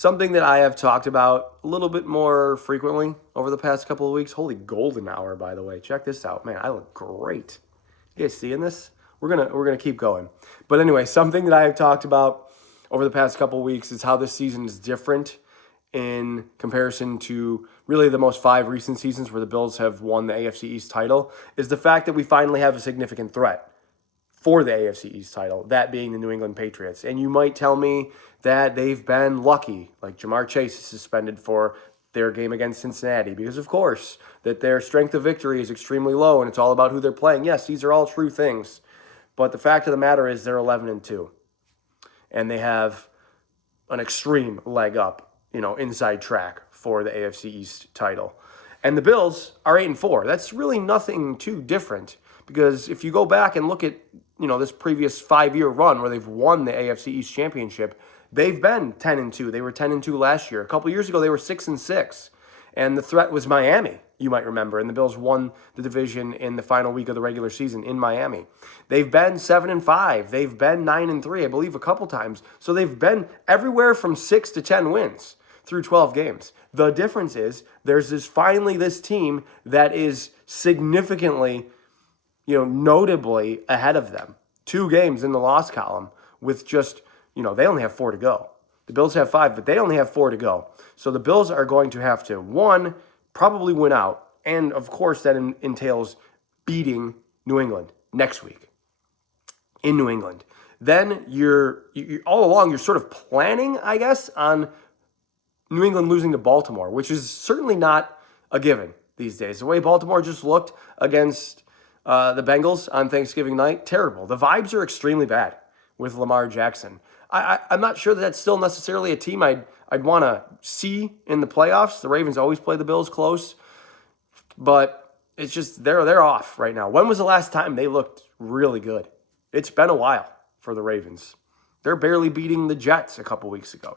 something that I have talked about a little bit more frequently over the past couple of weeks. Holy golden hour, by the way. Check this out. Man, I look great. You guys seeing this? We're gonna keep going. But anyway, something that I have talked about over the past couple of weeks is how this season is different in comparison to really the most 5 recent seasons where the Bills have won the AFC East title, is the fact that we finally have a significant threat for the AFC East title, that being the New England Patriots. And you might tell me that they've been lucky, like Jamar Chase is suspended for their game against Cincinnati, because of course that their strength of victory is extremely low and it's all about who they're playing. Yes, these are all true things. But the fact of the matter is they're 11-2. And they have an extreme leg up, inside track for the AFC East title. And the Bills are 8-4. That's really nothing too different, because if you go back and look at, this previous 5-year run where they've won the AFC East championship, they've been 10-2. They were 10-2 last year. A couple years ago, they were 6-6. And the threat was Miami, you might remember. And the Bills won the division in the final week of the regular season in Miami. They've been 7-5. They've been 9-3, I believe, a couple times. So they've been everywhere from 6 to 10 wins through 12 games. The difference is there's finally this team that is significantly, notably ahead of them. 2 games in the loss column with just, they only have 4 to go. The Bills have 5, but they only have 4 to go. So the Bills are going to have to, 1, probably win out. And, of course, that entails beating New England next week in New England. Then you're all along, you're sort of planning, I guess, on New England losing to Baltimore, which is certainly not a given these days. The way Baltimore just looked against the Bengals on Thanksgiving night, terrible. The vibes are extremely bad with Lamar Jackson. I'm not sure that that's still necessarily a team I'd want to see in the playoffs. The Ravens always play the Bills close, but it's just they're off right now. When was the last time they looked really good? It's been a while for the Ravens. They're barely beating the Jets a couple weeks ago,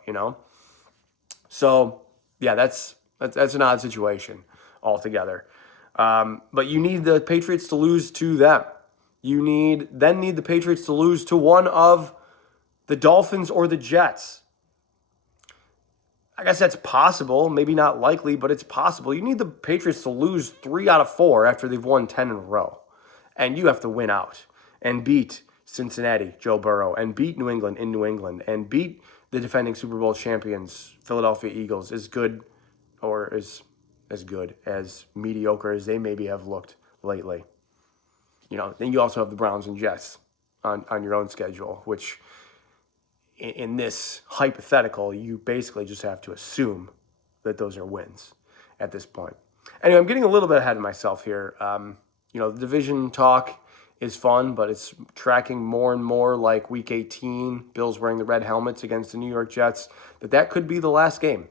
So, yeah, that's an odd situation altogether. But you need the Patriots to lose to them. You need the Patriots to lose to one of the Dolphins or the Jets. I guess that's possible. Maybe not likely, but it's possible. You need the Patriots to lose 3 out of 4 after they've won 10 in a row. And you have to win out and beat Cincinnati, Joe Burrow, and beat New England in New England, and beat the defending Super Bowl champions, Philadelphia Eagles, as good or as good, as mediocre as they maybe have looked lately. Then you also have the Browns and Jets on your own schedule, which in this hypothetical, you basically just have to assume that those are wins at this point. Anyway, I'm getting a little bit ahead of myself here. The division talk is fun, but it's tracking more and more like Week 18, Bills wearing the red helmets against the New York Jets, that could be the last game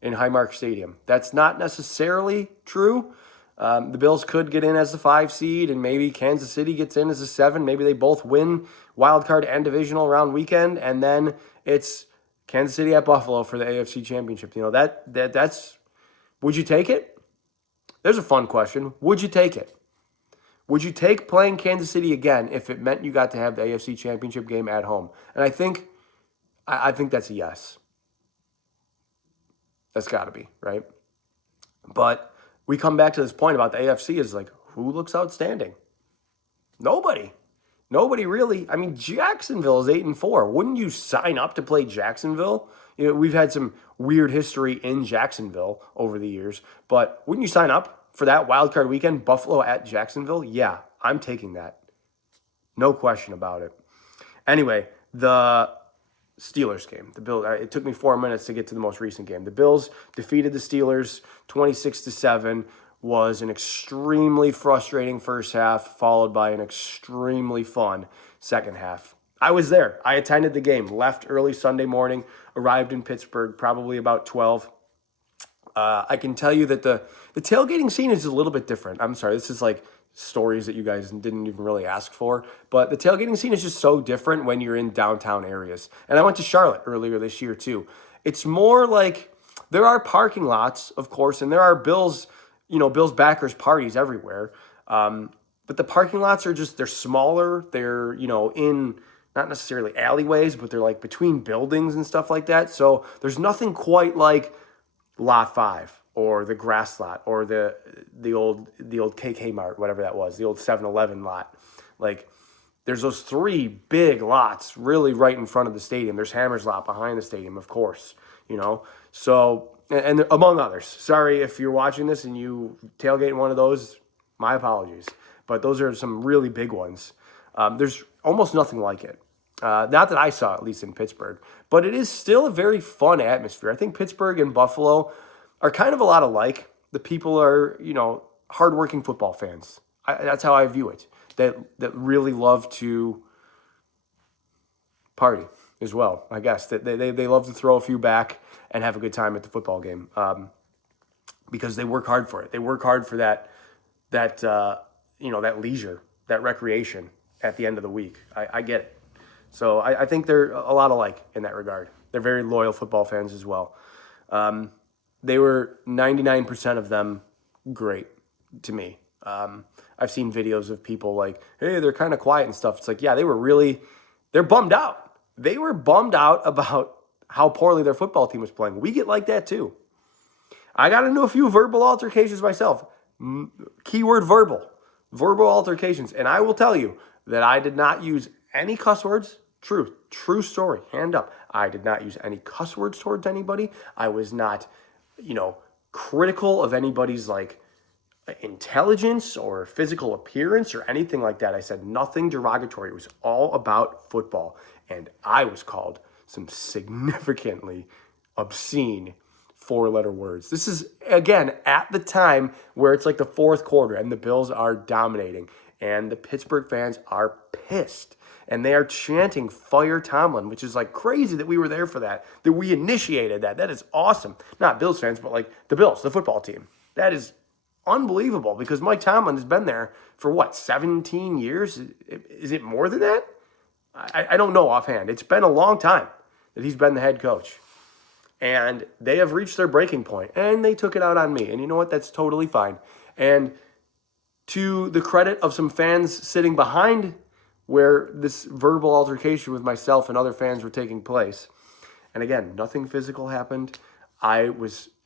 in Highmark Stadium. That's not necessarily true. The Bills could get in as the 5 seed, and maybe Kansas City gets in as a 7. Maybe they both win wild card and divisional round weekend, and then it's Kansas City at Buffalo for the AFC Championship. That's. Would you take it? There's a fun question. Would you take it? Would you take playing Kansas City again if it meant you got to have the AFC Championship game at home? And I think that's a yes. That's got to be, right? But we come back to this point about the AFC is like, who looks outstanding? Nobody. Nobody really. I mean, Jacksonville is 8-4. Wouldn't you sign up to play Jacksonville? We've had some weird history in Jacksonville over the years, but wouldn't you sign up for that wild card weekend, Buffalo at Jacksonville? Yeah, I'm taking that. No question about it. Anyway, the Steelers game. The Bills. It took me 4 minutes to get to the most recent game. The Bills defeated the Steelers 26-7. Was an extremely frustrating first half, followed by an extremely fun second half. I was there. I attended the game. Left early Sunday morning. Arrived in Pittsburgh probably about 12. I can tell you that the tailgating scene is a little bit different. I'm sorry, this is like stories that you guys didn't even really ask for, but the tailgating scene is just so different when you're in downtown areas. And I went to Charlotte earlier this year too. It's more like there are parking lots, of course, and there are Bills backers parties everywhere. But the parking lots are they're smaller. They're, in not necessarily alleyways, but they're like between buildings and stuff like that. So there's nothing quite like Lot 5 or the grass lot or the old KK Mart, whatever that was, the old 7-Eleven lot. Like, there's those three big lots really right in front of the stadium. There's Hammer's lot behind the stadium, of course, So, and among others. Sorry if you're watching this and you tailgate in one of those, my apologies. But those are some really big ones. There's almost nothing like it. Not that I saw, at least in Pittsburgh. But it is still a very fun atmosphere. I think Pittsburgh and Buffalo are kind of a lot alike. The people are, hardworking football fans. That's how I view it. That really love to party as well, I guess. That they love to throw a few back and have a good time at the football game because they work hard for it. They work hard for that leisure, that recreation at the end of the week. I get it. So I think they're a lot alike in that regard. They're very loyal football fans as well. They were 99% of them great to me. I've seen videos of people like, hey, they're kind of quiet and stuff. It's like, yeah, they're bummed out. They were bummed out about how poorly their football team was playing. We get like that too. I got into a few verbal altercations myself. Keyword verbal altercations. And I will tell you that I did not use any cuss words. True story, hand up. I did not use any cuss words towards anybody. I was not, critical of anybody's intelligence or physical appearance or anything like that. I said nothing derogatory. It was all about football. And I was called some significantly obscene 4-letter words. This is, again, at the time where it's like the fourth quarter and the Bills are dominating and the Pittsburgh fans are pissed and they are chanting "Fire Tomlin," which is like crazy that we were there for that we initiated that. That is awesome. Not Bills fans, but like the Bills, the football team. That is unbelievable because Mike Tomlin has been there for 17 years? Is it more than that? I don't know offhand. It's been a long time that he's been the head coach. And they have reached their breaking point, and they took it out on me. And you know what? That's totally fine. And to the credit of some fans sitting behind where this verbal altercation with myself and other fans were taking place, and again, nothing physical happened. I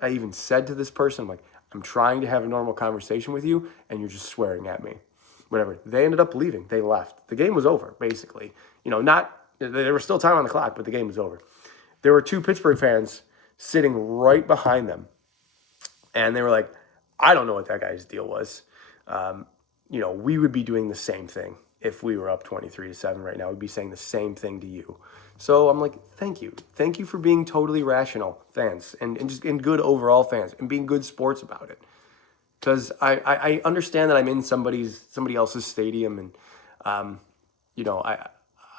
even said to this person, I'm trying to have a normal conversation with you, and you're just swearing at me. Whatever. They ended up leaving. They left. The game was over, basically. There was still time on the clock, but the game was over. There were two Pittsburgh fans sitting right behind them, and they were like, I don't know what that guy's deal was. We would be doing the same thing if we were up 23-7 right now. We'd be saying the same thing to you. So I'm like, thank you. Thank you for being totally rational fans and just in good overall fans and being good sports about it. Because I understand that I'm in somebody else's stadium and,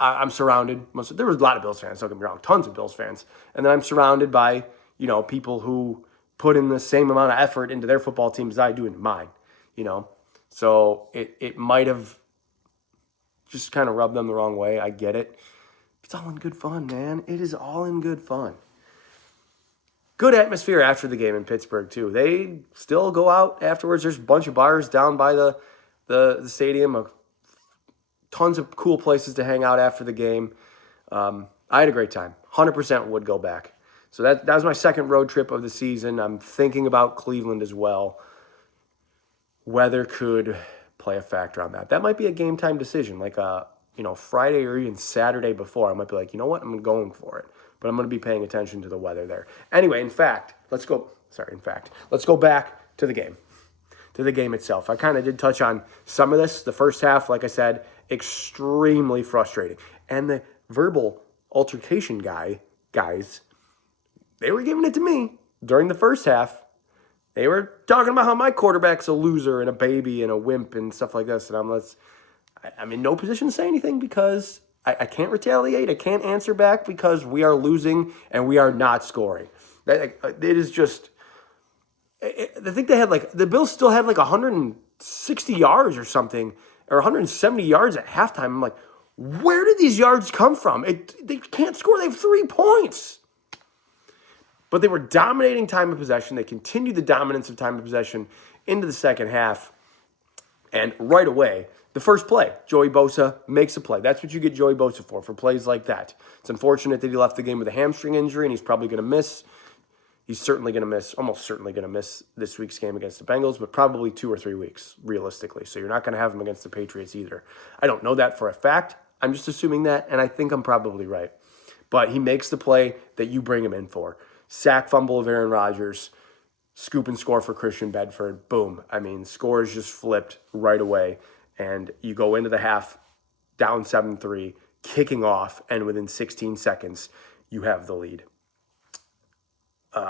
I'm surrounded. There was a lot of Bills fans, don't get me wrong, tons of Bills fans. And then I'm surrounded by, people who put in the same amount of effort into their football team as I do into mine, So it might have just kind of rubbed them the wrong way. I get it. It's all in good fun, man. It is all in good fun. Good atmosphere after the game in Pittsburgh, too. They still go out afterwards. There's a bunch of bars down by the stadium, tons of cool places to hang out after the game. I had a great time. 100% would go back. So that was my second road trip of the season. I'm thinking about Cleveland as well. Weather could play a factor on that. That might be a game time decision, Friday or even Saturday before. I might be like, you know what, I'm going for it. But I'm going to be paying attention to the weather there. Anyway, let's go back to the game itself. I kind of did touch on some of this. The first half, like I said, extremely frustrating. And the verbal altercation guys, they were giving it to me during the first half. They were talking about how my quarterback's a loser and a baby and a wimp and stuff like this. And I'm in no position to say anything because I can't retaliate. I can't answer back because we are losing and we are not scoring. It is just, I think the Bills still had 160 yards or something, or 170 yards at halftime. I'm like, where did these yards come from? They can't score. They have 3 points. But they were dominating time of possession. They continued the dominance of time of possession into the second half. And right away, the first play, Joey Bosa makes a play. That's what you get Joey Bosa for plays like that. It's unfortunate that he left the game with a hamstring injury, and he's probably going to miss. He's certainly going to miss, almost certainly going to miss this week's game against the Bengals, but probably 2 or 3 weeks, realistically. So you're not going to have him against the Patriots either. I don't know that for a fact. I'm just assuming that, and I think I'm probably right. But he makes the play that you bring him in for. Sack fumble of Aaron Rodgers, scoop and score for Christian Bedford. Boom. I mean, scores just flipped right away. And you go into the half down 7-3, kicking off, and within 16 seconds, you have the lead.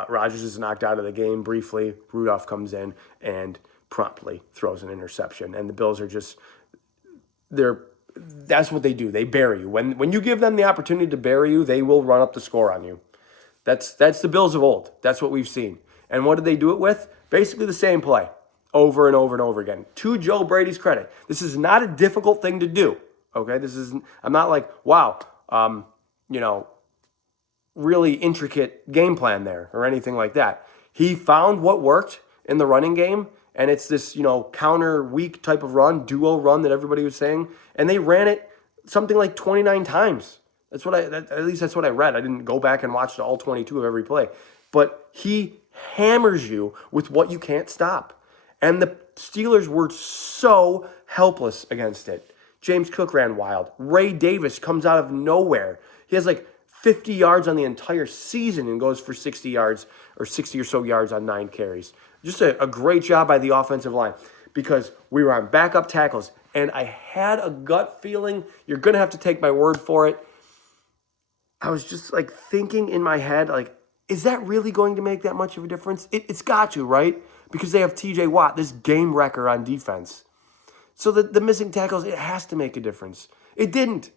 Rodgers is knocked out of the game briefly. Rudolph comes in and promptly throws an interception. And the Bills are just, that's what they do. They bury you. When you give them the opportunity to bury you, they will run up the score on you. That's the Bills of old. That's what we've seen. And what did they do it with? Basically the same play over and over and over again. To Joe Brady's credit, this is not a difficult thing to do. Okay, I'm not like, wow, really intricate game plan there or anything like that. He found what worked in the running game, and it's this, counter weak type of run, duo run that everybody was saying, and they ran it something like 29 times. At least that's what I read. I didn't go back and watch all 22 of every play. But he hammers you with what you can't stop. And the Steelers were so helpless against it. James Cook ran wild. Ray Davis comes out of nowhere. He has like 50 yards on the entire season and goes for 60 yards or 60 or so yards on 9 carries. Just a great job by the offensive line because we were on backup tackles. And I had a gut feeling, you're going to have to take my word for it. I was just like thinking in my head, like, is that really going to make that much of a difference? It's got to, right? Because they have TJ Watt, this game wrecker on defense. So the missing tackles, it has to make a difference. It didn't.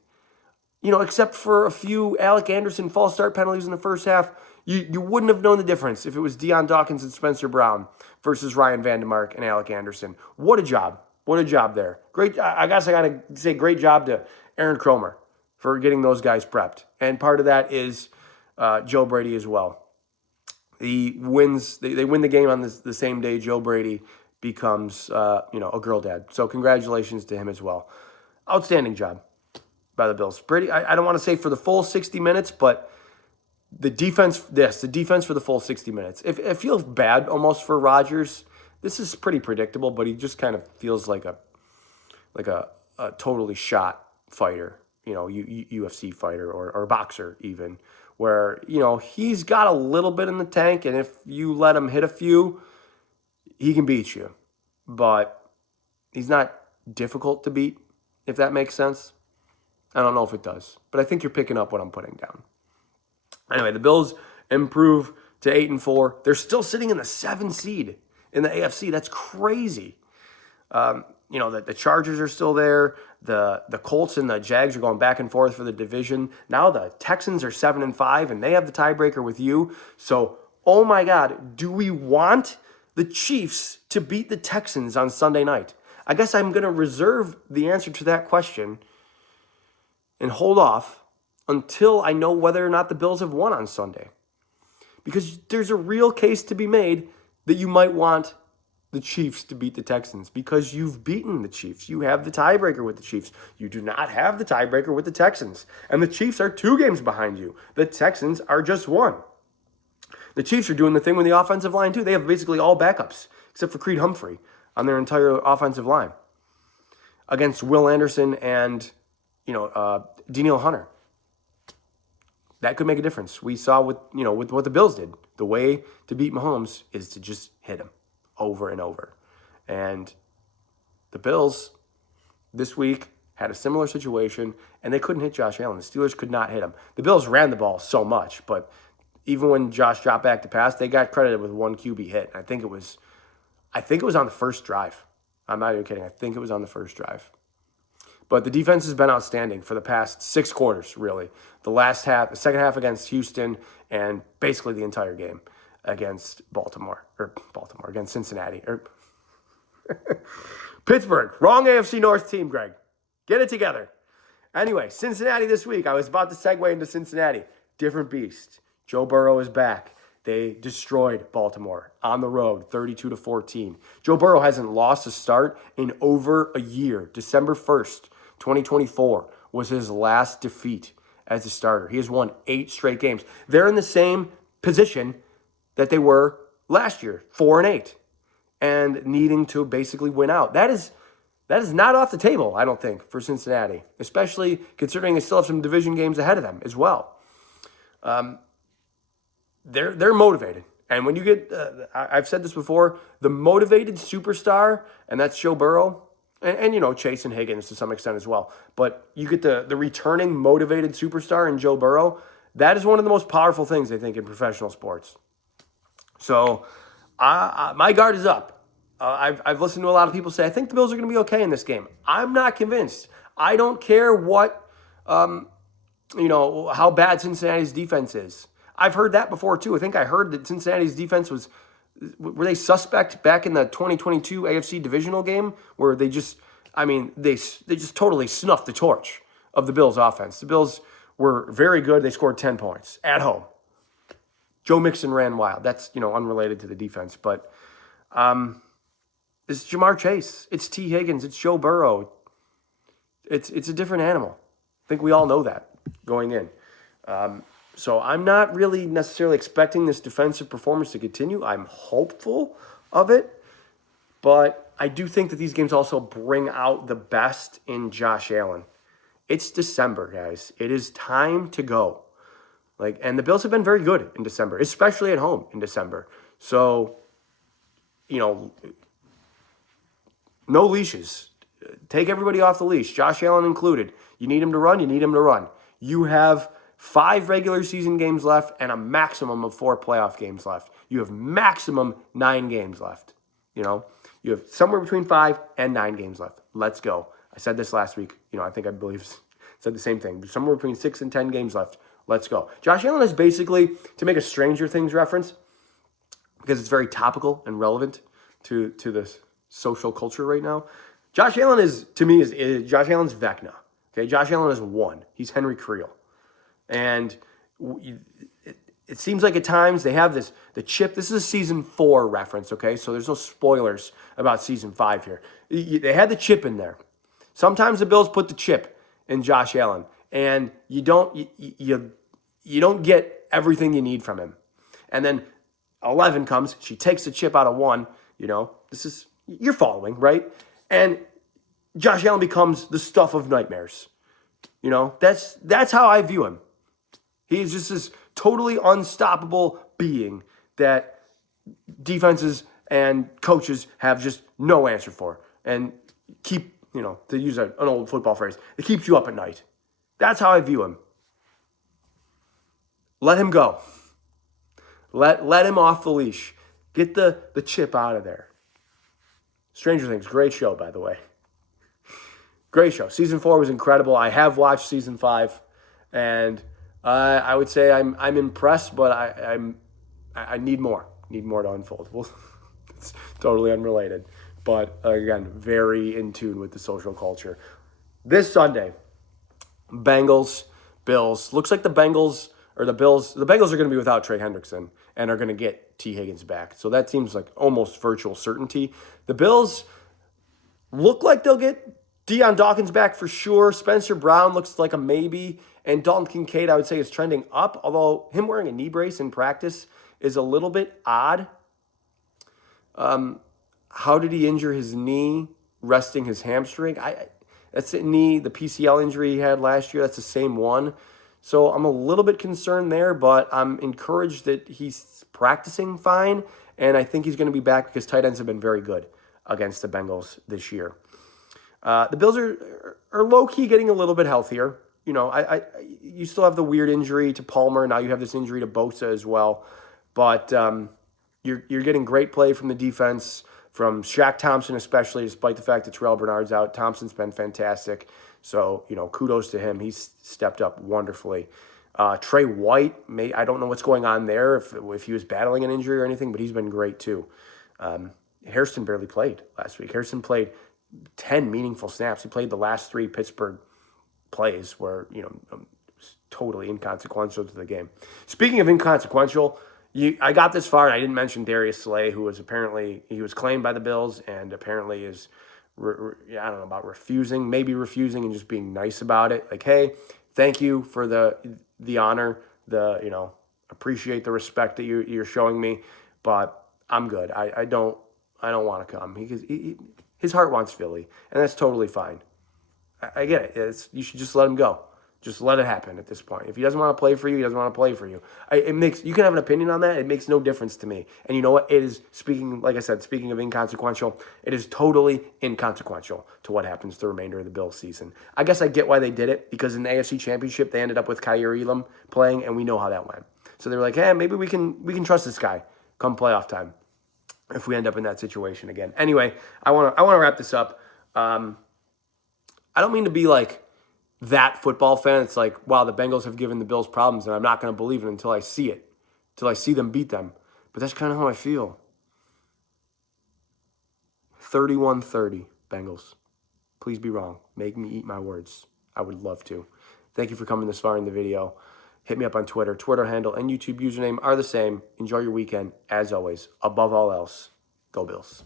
Except for a few Alec Anderson false start penalties in the first half, you wouldn't have known the difference if it was Deion Dawkins and Spencer Brown versus Ryan Vandemark and Alec Anderson. What a job. What a job there. Great. I guess I got to say great job to Aaron Cromer for getting those guys prepped. And part of that is Joe Brady as well. He wins. They win the game on the same day Joe Brady becomes a girl dad. So congratulations to him as well. Outstanding job by the Bills. Brady, I don't want to say for the full 60 minutes, but the defense for the full 60 minutes. It feels bad almost for Rodgers. This is pretty predictable, but he just kind of feels like a totally shot fighter, UFC fighter or boxer even, where, he's got a little bit in the tank, and if you let him hit a few, he can beat you. But he's not difficult to beat, if that makes sense. I don't know if it does, but I think you're picking up what I'm putting down. Anyway, the Bills improve to 8-4. They're still sitting in the 7 seed in the AFC. That's crazy. The Chargers are still there. The Colts and the Jags are going back and forth for the division. Now the Texans are 7-5, and they have the tiebreaker with you. So, oh my God, do we want the Chiefs to beat the Texans on Sunday night? I guess I'm going to reserve the answer to that question and hold off until I know whether or not the Bills have won on Sunday. Because there's a real case to be made that you might want the Chiefs to beat the Texans because you've beaten the Chiefs. You have the tiebreaker with the Chiefs. You do not have the tiebreaker with the Texans. And the Chiefs are 2 games behind you. The Texans are just 1. The Chiefs are doing the thing with the offensive line too. They have basically all backups except for Creed Humphrey on their entire offensive line against Will Anderson and Danielle Hunter. That could make a difference. We saw with what the Bills did. The way to beat Mahomes is to just hit him over and over. And the Bills this week had a similar situation, and they couldn't hit Josh Allen. The Steelers could not hit him. The Bills ran the ball so much, but even when Josh dropped back to pass, they got credited with 1 QB hit. I think it was on the first drive. I'm not even kidding. I think it was on the first drive. But the defense has been outstanding for the past 6 quarters, really. The second half against Houston, and basically the entire game against against Cincinnati. Pittsburgh, wrong AFC North team, Greg. Get it together. Anyway, Cincinnati this week. I was about to segue into Cincinnati. Different beast. Joe Burrow is back. They destroyed Baltimore on the road, 32-14. Joe Burrow hasn't lost a start in over a year. December 1st, 2024 was his last defeat as a starter. He has won 8 straight games. They're in the same position that they were last year, 4-8, and needing to basically win out. That is not off the table, I don't think, for Cincinnati, especially considering they still have some division games ahead of them as well. They're motivated. And when you get, I've said this before, the motivated superstar, and that's Joe Burrow, and Chase and Higgins to some extent as well. But you get the returning motivated superstar in Joe Burrow. That is one of the most powerful things, I think, in professional sports. So my guard is up. I've listened to a lot of people say, I think the Bills are going to be okay in this game. I'm not convinced. I don't care what, how bad Cincinnati's defense is. I've heard that before, too. I think I heard that Cincinnati's defense were they suspect back in the 2022 AFC divisional game where they just totally snuffed the torch of the Bills' offense. The Bills were very good. They scored 10 points at home. Joe Mixon ran wild. That's, unrelated to the defense. But it's Jamar Chase. It's T. Higgins. It's Joe Burrow. It's a different animal. I think we all know that going in. So I'm not really necessarily expecting this defensive performance to continue. I'm hopeful of it. But I do think that these games also bring out the best in Josh Allen. It's December, guys. It is time to go. And the Bills have been very good in December, especially at home in December. So, no leashes. Take everybody off the leash, Josh Allen included. You need him to run, you need him to run. You have 5 regular season games left and a maximum of 4 playoff games left. You have maximum 9 games left. You have somewhere between 5 and 9 games left. Let's go. I said this last week. I believe said the same thing. Somewhere between 6 and 10 games left. Let's go. Josh Allen is basically, to make a Stranger Things reference, because it's very topical and relevant to the social culture right now. Josh Allen is Josh Allen's Vecna. Okay, Josh Allen is 1. He's Henry Creel. And it seems like at times they have the chip. This is a season 4 reference, okay? So there's no spoilers about season 5 here. They had the chip in there. Sometimes the Bills put the chip in Josh Allen, and you don't get everything you need from him. And then 11 comes, she takes the chip out of 1. You're following, right? And Josh Allen becomes the stuff of nightmares. That's how I view him. He's just this totally unstoppable being that defenses and coaches have just no answer for. And keep, to use an old football phrase, it keeps you up at night. That's how I view him. Let him go. Let him off the leash. Get the chip out of there. Stranger Things, great show, by the way. Great show. Season 4 was incredible. I have watched season 5, and I would say I'm impressed, but I need more. Need more to unfold. Well, it's totally unrelated, but again, very in tune with the social culture. This Sunday, Bengals, Bills. Looks like the Bengals are going to be without Trey Hendrickson and are going to get T. Higgins back. So that seems like almost virtual certainty. The Bills look like they'll get Deion Dawkins back for sure. Spencer Brown looks like a maybe. And Dalton Kincaid, I would say, is trending up, although him wearing a knee brace in practice is a little bit odd. How did he injure his knee? Resting his hamstring? That's the knee, the PCL injury he had last year. That's the same one. So I'm a little bit concerned there, but I'm encouraged that he's practicing fine, and I think he's going to be back because tight ends have been very good against the Bengals this year. The Bills are low-key getting a little bit healthier. You still have the weird injury to Palmer. Now you have this injury to Bosa as well. But you're getting great play from the defense, from Shaq Thompson especially, despite the fact that Terrell Bernard's out. Thompson's been fantastic. So, kudos to him. He's stepped up wonderfully. Trey White, I don't know what's going on there, if he was battling an injury or anything, but he's been great too. Hairston barely played last week. Hairston played 10 meaningful snaps. He played the last 3 Pittsburgh plays where, totally inconsequential to the game. Speaking of inconsequential, I got this far, and I didn't mention Darius Slay, who was claimed by the Bills, and apparently is, I don't know about maybe refusing and just being nice about it. Like, hey, thank you for the honor, appreciate the respect that you're showing me, but I'm good. I don't want to come because his heart wants Philly, and that's totally fine. I get it. You should just let him go. Just let it happen at this point. If he doesn't want to play for you, he doesn't want to play for you. You can have an opinion on that. It makes no difference to me. And you know what? It is, like I said, speaking of inconsequential, it is totally inconsequential to what happens the remainder of the Bills season. I guess I get why they did it, because in the AFC Championship, they ended up with Kyer Elam playing, and we know how that went. So they were like, hey, maybe we can trust this guy come playoff time if we end up in that situation again. Anyway, I want to wrap this up. I don't mean to be like that football fan. It's like, wow, the Bengals have given the Bills problems, and I'm not going to believe it until I see it, until I see them beat them. But that's kind of how I feel. 31-30, Bengals. Please be wrong. Make me eat my words. I would love to. Thank you for coming this far in the video. Hit me up on Twitter. Twitter handle and YouTube username are the same. Enjoy your weekend. As always, above all else, go Bills.